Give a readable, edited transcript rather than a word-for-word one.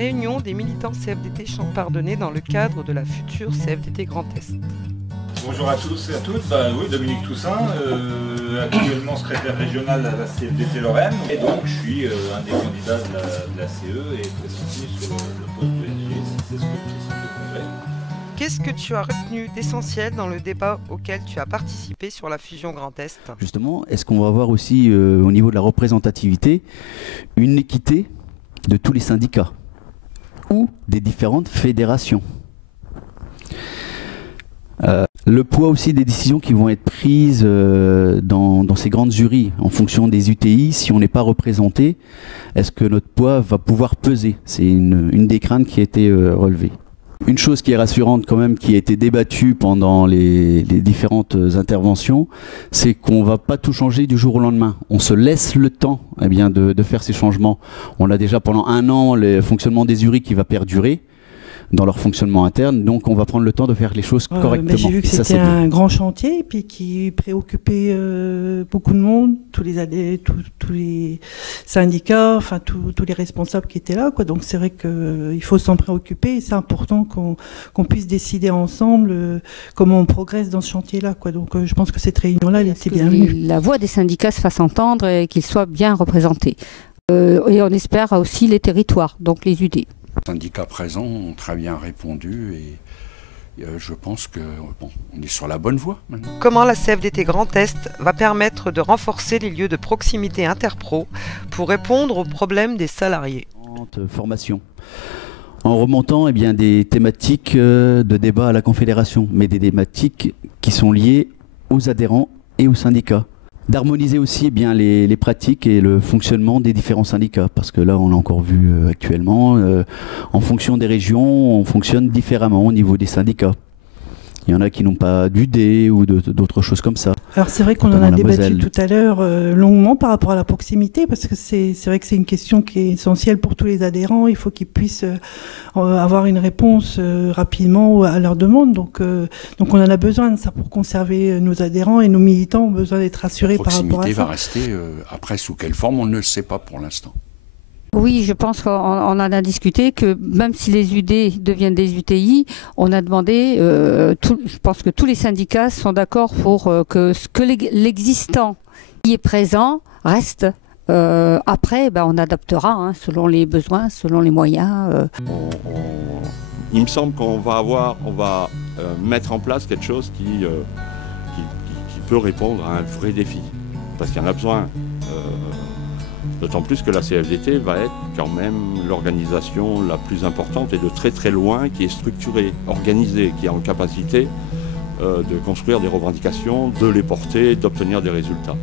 Réunion des militants CFDT Champardonnay dans le cadre de la future CFDT Grand Est. Bonjour à tous et à toutes, oui, Dominique Toussaint, actuellement secrétaire régional à la CFDT Lorraine. Et donc je suis un des candidats de la CE et pressenti sur le poste de SG, c'est ce que précise le Congrès. Qu'est-ce que tu as retenu d'essentiel dans le débat auquel tu as participé sur la fusion Grand Est? Justement, est-ce qu'on va avoir aussi au niveau de la représentativité une équité de tous les syndicats ou des différentes fédérations? Le poids aussi des décisions qui vont être prises dans ces grandes jurys en fonction des UTI, si on n'est pas représenté, est-ce que notre poids va pouvoir peser? C'est une des craintes qui a été relevée. Une chose qui est rassurante quand même, qui a été débattue pendant les différentes interventions, c'est qu'on ne va pas tout changer du jour au lendemain. On se laisse le temps de faire ces changements. On a déjà pendant 1 an le fonctionnement des jurys qui va perdurer dans leur fonctionnement interne, donc on va prendre le temps de faire les choses correctement. J'ai vu que c'était un grand chantier, puis qui préoccupait beaucoup de monde, tous les syndicats, enfin tous les responsables qui étaient là, quoi. Donc c'est vrai qu'il faut s'en préoccuper, et c'est important qu'on puisse décider ensemble comment on progresse dans ce chantier-là, quoi. Donc je pense que cette réunion-là, elle était bienvenue. La voix des syndicats se fasse entendre et qu'ils soient bien représentés. Et on espère aussi les territoires, donc les UD. Les syndicats présents ont très bien répondu et je pense qu'on est sur la bonne voie maintenant. Comment la CFDT Grand Est va permettre de renforcer les lieux de proximité interpro pour répondre aux problèmes des salariés? Formation. En remontant des thématiques de débat à la Confédération, mais des thématiques qui sont liées aux adhérents et aux syndicats. D'harmoniser aussi les pratiques et le fonctionnement des différents syndicats, parce que là on l'a encore vu actuellement, en fonction des régions on fonctionne différemment au niveau des syndicats. Il y en a qui n'ont pas d'UD ou d'autres choses comme ça. Alors c'est vrai qu'on en a débattu tout à l'heure longuement par rapport à la proximité, parce que c'est vrai que c'est une question qui est essentielle pour tous les adhérents. Il faut qu'ils puissent avoir une réponse rapidement à leurs demandes. Donc on en a besoin de ça pour conserver nos adhérents, et nos militants ont besoin d'être rassurés par rapport à ça. La proximité va rester, après sous quelle forme, on ne le sait pas pour l'instant. Oui, je pense qu'on en a discuté, que même si les UD deviennent des UTI, on a demandé, je pense que tous les syndicats sont d'accord pour que l'existant qui est présent reste. Après, on adaptera selon les besoins, selon les moyens. Il me semble qu'on va mettre en place quelque chose qui peut répondre à un vrai défi, parce qu'il y en a besoin. D'autant plus que la CFDT va être quand même l'organisation la plus importante et de très très loin, qui est structurée, organisée, qui est en capacité de construire des revendications, de les porter, d'obtenir des résultats.